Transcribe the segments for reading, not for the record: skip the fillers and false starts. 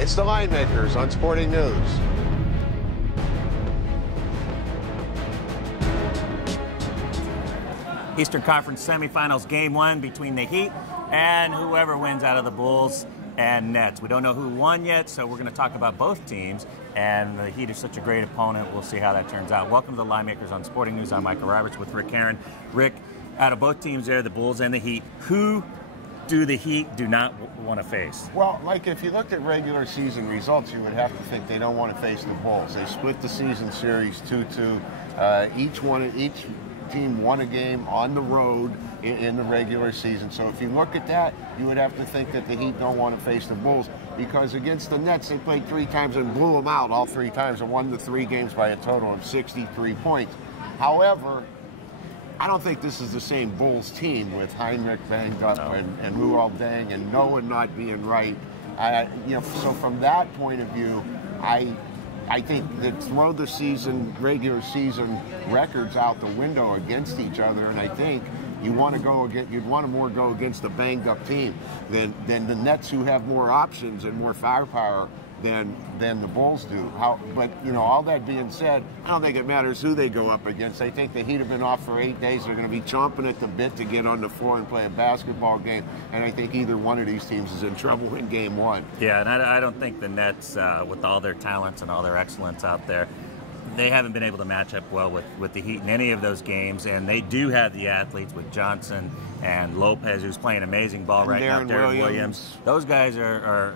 It's the Linemakers on Sporting News. Eastern Conference semifinals, game one between the Heat and whoever wins out of the Bulls and Nets. We don't know who won yet, so we're going to talk about both teams. And the Heat is such a great opponent. We'll see how that turns out. Welcome to the Linemakers on Sporting News. I'm Micah Roberts with Rick Aaron. Rick, out of both teams there, the Bulls and the Heat, who do the Heat do not want to face? Well, like if you looked at regular season results, you would have to think they don't want to face the Bulls. They split the season series 2-2. Each team won a game on the road in the regular season. So if you look at that, you would have to think that the Heat don't want to face the Bulls, because against the Nets, they played 3 times and blew them out all 3 times and won the 3 games by a total of 63 points. However, I don't think this is the same Bulls team with Heinrich banged up and Luol Deng and Noah not being right. So from that point of view, I think that throw the regular season records out the window against each other, and I think you'd want to more go against a banged up team than the Nets, who have more options and more firepower than the Bulls do. But all that being said, I don't think it matters who they go up against. I think the Heat have been off for 8 days. They're going to be chomping at the bit to get on the floor and play a basketball game. And I think either one of these teams is in trouble in game one. Yeah, and I don't think the Nets, with all their talents and all their excellence out there, they haven't been able to match up well with the Heat in any of those games. And they do have the athletes with Johnson and Lopez, who's playing amazing ball right now. Darren Williams. Those guys are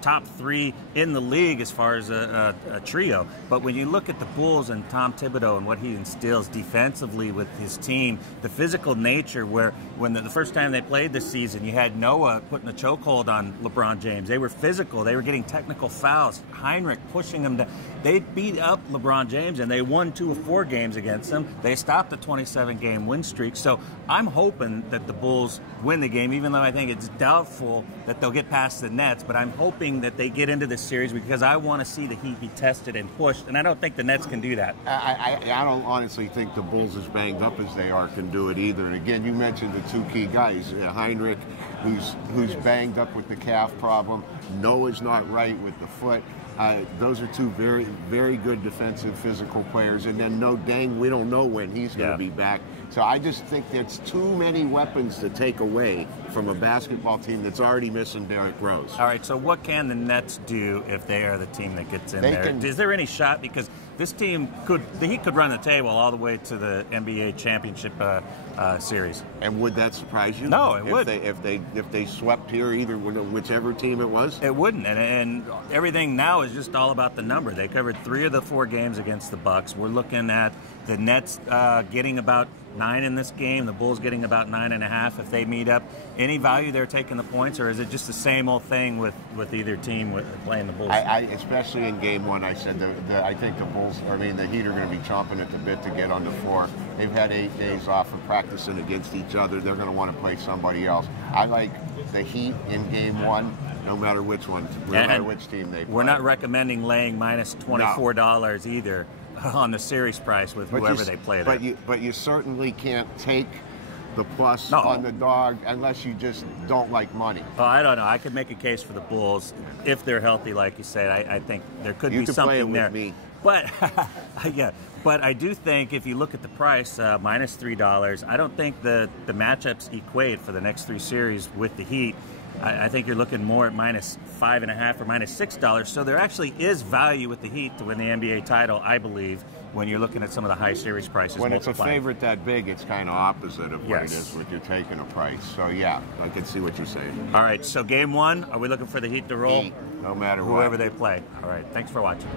top 3 in the league as far as a trio. But when you look at the Bulls and Tom Thibodeau and what he instills defensively with his team, the physical nature, where when the first time they played this season, you had Noah putting a chokehold on LeBron James. They were physical. They were getting technical fouls. Heinrich pushing them down. They beat up LeBron James, and they won 2 of 4 games against him. They stopped the 27-game win streak. So I'm hoping that the Bulls win the game, even though I think it's doubtful that they'll get past the Nets. But I'm hoping that they get into this series, because I want to see the Heat be tested and pushed, and I don't think the Nets can do that. I don't honestly think the Bulls, as banged up as they are, can do it either. And again, you mentioned the 2 key guys, Heinrich, who's banged up with the calf problem. Noah's not right with the foot. Those are 2 very, very good defensive, physical players. And then Deng, we don't know when he's going to be back. So I just think it's too many weapons to take away from a basketball team that's already missing Derrick Rose. All right, so what can the Nets do if they are the team that gets in there? Is there any shot? Because this team the Heat could run the table all the way to the NBA championship series. And would that surprise you? No, it would. If they swept here, whichever team it was? It wouldn't. And everything now is just all about the number. They covered 3 of the 4 games against the Bucks. We're looking at the Nets getting about 9 in this game, the Bulls getting about 9.5 if they meet up. Any value they're taking the points, or is it just the same old thing with either team playing the Bulls? Especially in game 1, I said I think the Heat are going to be chomping at the bit to get on the floor. They've had 8 days off of practicing against each other. They're going to want to play somebody else. I like the Heat in game 1. No matter which one, no matter which team they play. We're not recommending laying minus $24 either on the series price with whoever they play there. But you certainly can't take the plus on the dog unless you just don't like money. Oh, I don't know. I could make a case for the Bulls if they're healthy, like you said. I think there could be something there. Me. But yeah, but I do think if you look at the price, minus $3, I don't think the matchups equate for the next 3 series with the Heat. I think you're looking more at minus $5.5 or minus $6. So there actually is value with the Heat to win the NBA title, I believe, when you're looking at some of the high series prices. When it's a favorite that big, it's kind of opposite of what it is when you're taking a price. So yeah, I can see what you're saying. All right, so game 1, are we looking for the Heat to roll? Heat, no matter whoever they play. All right, thanks for watching.